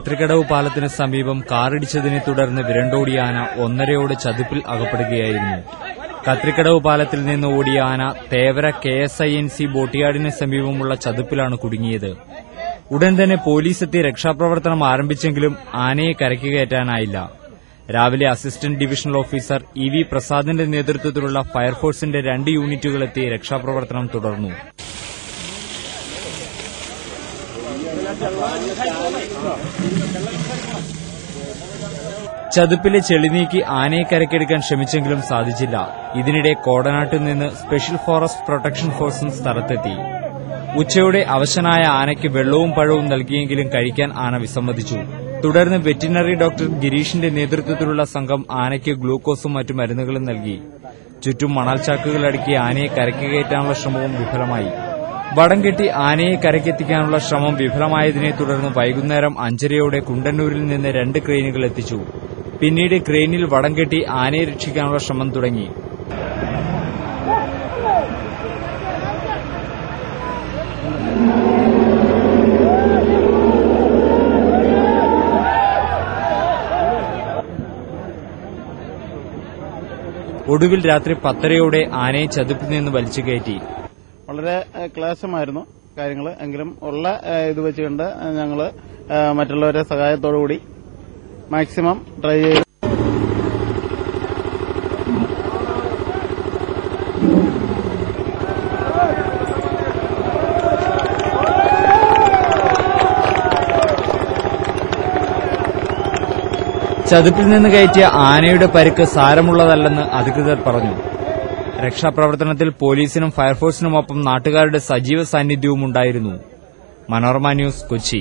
കത്രിക്കടവ് പാലത്തിന് സമീപം കാറിടിച്ചതിനെ തുടർന്ന് വിരണ്ടോടിയ ആന ഒന്നരയോടെ ചതുപ്പിൽ അകപ്പെടുകയായിരുന്നു. കത്രിക്കടവ് പാലത്തിൽ നിന്ന് ഓടിയ ആന തേവര KSINC ബോട്ടിയാടിന് സമീപമുള്ള ചതുപ്പിലാണ് കുടുങ്ങിയത്. ഉടൻ തന്നെ പോലീസെത്തി രക്ഷാപ്രവർത്തനം ആരംഭിച്ചെങ്കിലും ആനയെ കരയ്ക്ക് കയറ്റാനായില്ല. രാവിലെ അസിസ്റ്റന്റ് ഡിവിഷണൽ ഓഫീസർ EV പ്രസാദിന്റെ നേതൃത്വത്തിലുള്ള ഫയർഫോഴ്സിന്റെ 2 യൂണിറ്റുകളെത്തി രക്ഷാപ്രവർത്തനം തുടർന്നു. ചതുപ്പിലെ ചെളി നീക്കി ആനയെ കരക്കെടുക്കാൻ ശ്രമിച്ചെങ്കിലും സാധിച്ചില്ല. ഇതിനിടെ കോടനാട്ടിൽ നിന്ന് സ്പെഷ്യൽ ഫോറസ്റ്റ് പ്രൊട്ടക്ഷൻ ഫോഴ്സും സ്ഥലത്തെത്തി. ഉച്ചയോടെ അവശനായ ആനയ്ക്ക് വെള്ളവും പഴവും നൽകിയെങ്കിലും കഴിക്കാൻ ആന വിസമ്മതിച്ചു. തുടർന്ന് വെറ്റിനറി ഡോക്ടർ ഗിരീഷിന്റെ നേതൃത്വത്തിലുള്ള സംഘം ആനയ്ക്ക് ഗ്ലൂക്കോസും മറ്റു മരുന്നുകളും നൽകി. ചുറ്റും മണൽച്ചാക്കുകൾ അടുക്കി ആനയെ കരയ്ക്ക് കയറ്റാനുള്ള ശ്രമവും വിഫലമായി. വടം കെട്ടി ആനയെ കരയ്ക്കെത്തിക്കാനുള്ള ശ്രമം വിഫലമായതിനെ തുടർന്ന് വൈകുന്നേരം 5:30 കുണ്ടന്നൂരിൽ നിന്ന് 2 ക്രെയിനുകൾ എത്തിച്ചു. പിന്നീട് ക്രെയിനിൽ വടം കെട്ടി ആനയെ രക്ഷിക്കാനുള്ള ശ്രമം തുടങ്ങി. ഒടുവിൽ രാത്രി 10:30 ആനയെ ചതുപ്പിൽ നിന്ന് വലിച്ചു കയറ്റി. വളരെ ക്ലേശമായിരുന്നു കാര്യങ്ങൾ. എങ്കിലും ഉള്ള ഇത് വെച്ചുകൊണ്ട് ഞങ്ങൾ മറ്റുള്ളവരുടെ സഹായത്തോടുകൂടി മാക്സിമം ട്രൈ ചെയ്തു. ചതുപ്പിൽ നിന്ന് കയറ്റിയ ആനയുടെ പരിക്ക് സാരമുള്ളതല്ലെന്ന് അധികൃതർ പറഞ്ഞു. രക്ഷാപ്രവർത്തനത്തിൽ പോലീസിനും ഫയർഫോഴ്സിനുമൊപ്പം നാട്ടുകാരുടെ സജീവ സാന്നിധ്യവും ഉണ്ടായിരുന്നു. മനോരമ ന്യൂസ്, കൊച്ചി.